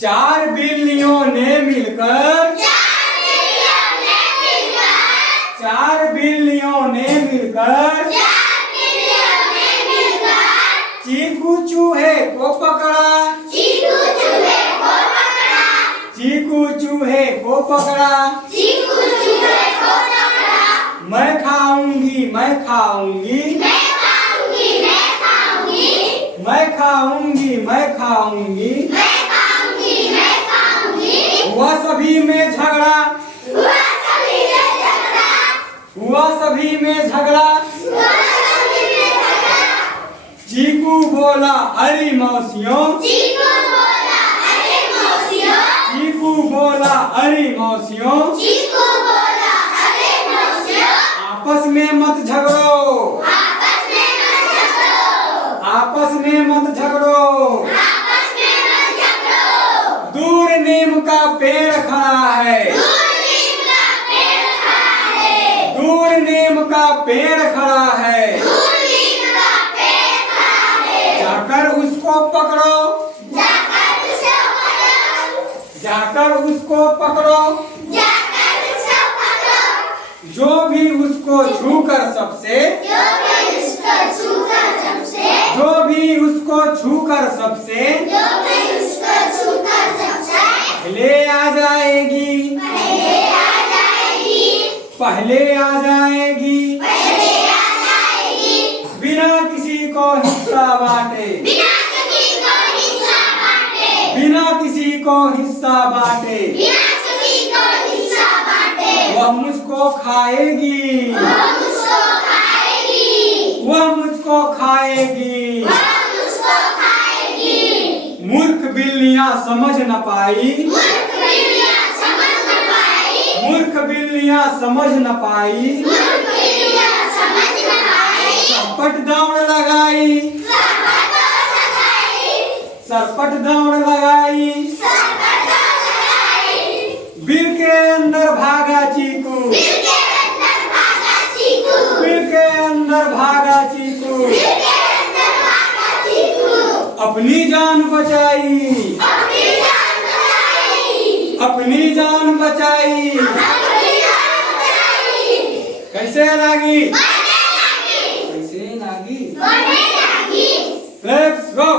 चार बिल्लियों ने मिलकर चार बिल्लियों ने मिलकर चीकू चूहे को पकड़ा चीकू चूहे को पकड़ा मैं खाऊंगी मैं खाऊंगी मैं खाऊंगी मैं खाऊंगी हुआ सभी में झगड़ा हुआ सभी में झगड़ा चीकू बोला अरे मौसियों चीकू बोला अरे मौसियों आपस में मत झगड़ो आपस में मत झगड़ो दूर नीम का पेड़ खड़ा है दूर नीम का पेड़ खड़ा है जाकर उसको पकड़ो जाकर उसको पकड़ो जो भी उसको छूकर सबसे जो भी उसको छूकर सबसे पहले आ जाएगी पहले आ जाएगी बिना किसी को हिस्सा बांटे बिना किसी को हिस्सा बांटे वह मुझको खाएगी वह मुझको खाएगी मूर्ख बिल्लियां समझ न पाई मूर्ख बिल्लियां समझ न पाई सरपट दौड़ लगाई सरपट दौड़ लगाई बिल के अंदर भागा चीकू बिल के अंदर भागा चीकू अपनी जान बचाई अपनी जान बचाई कैसे लगी कैसे लगी लेट्स गो